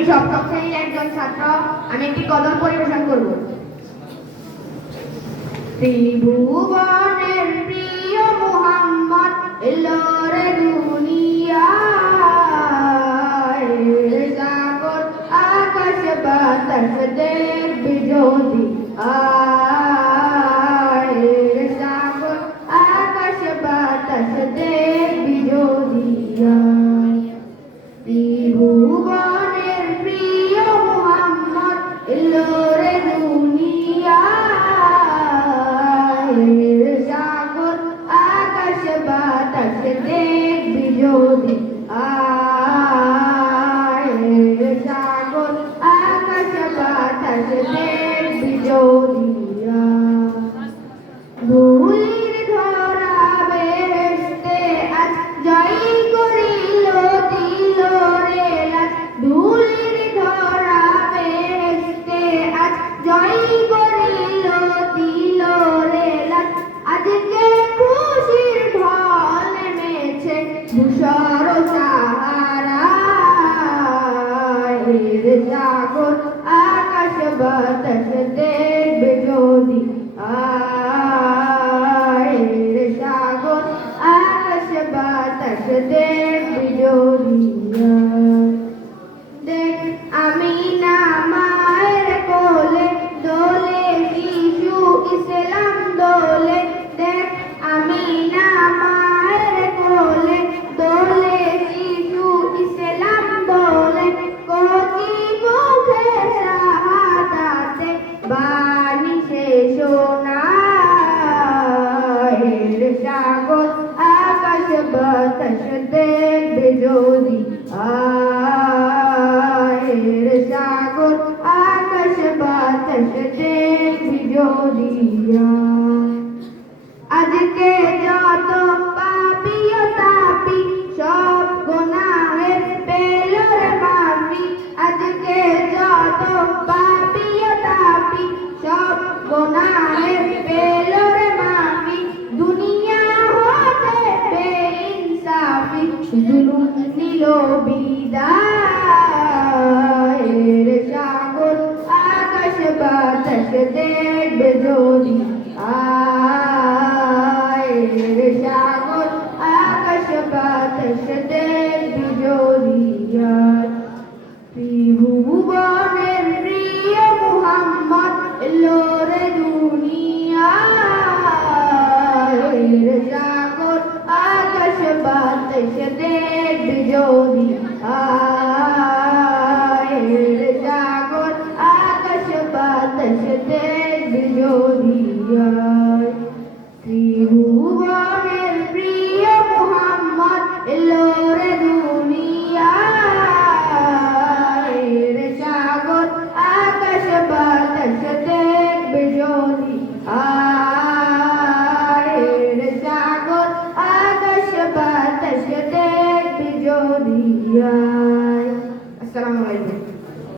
আমি সপ্তম শ্রেণীর একজন ছাত্র। আমি একটি গজল পরিবেশন করব। ত্রিভুবনের প্রিয় মুহাম্মদ এলো রে দুনিয়ায়, সাগর আকাশ বাতাস দেখবি যদি আয়, সাগর আকাশ বাতাস দেখবি যদি আয়। ত্রিভুবনের প্রিয় মুহাম্মদ এলো রে দুনিয়ায়, সাগর আকাশ বাতাস দেখবি যদি আয়, সাগর আকাশ বাতাস দেখবি যদি আয়। ধুলির ধরা বেহেশতে আজ জয় করিল দিল রে লাজ, ধুলির ধরা বেহেশতে আজ জয় করিল দিল রে লাজ। আজকে খুশির ঢল নেমেছে ধূসর সাহারায়, সাগর আকাশ বাতাস দেখবে যদি আয়, সাগর আকাশ বাতাস দেখবি যদি আয়। দেখ আমি না মায়ের কোলে দোলে শিশু ইসলাম দোলে, দেখ আমি না মায়ের কোলে দোলে শিশু ইসলাম দোলে। কচি মুখে শাহাদাতে বাণী শেষ নাই, সাগর আকাশ বাতাস দেখবে যদি আয়, সাগর আকাশ বাতাস দেখবি যদি আয়। আজকে যত পাপী ও তাপী সব গুনাহের পেল রে মাফি, আজকে যত পাপী ও তাপী সব গুনাহের পেল রে মাফি। দুনিয়া হতে বেইনসাফি জুলুম নিল বিদায়, সাগর আকাশ বাতাস দেখবে যদি আয়, সাগর আকাশ বাতাস দেখবি যদি আয়। ত্রিভুবনের প্রিয় মুহাম্মদ এলো রে দুনিয়ায়, সাগর আকাশ বাতাস দেখবি যদি আয়, সাগর আকাশ বাতাস দেখবি যদি আয়। ত্রিভুবনের প্রিয় মুহাম্মদ এলো রে দুনিয়ায়, সাগর আকাশ বাতাস দেখবে যদি আয়, সাগর আকাশ বাতাস দেখবে যদি আয়।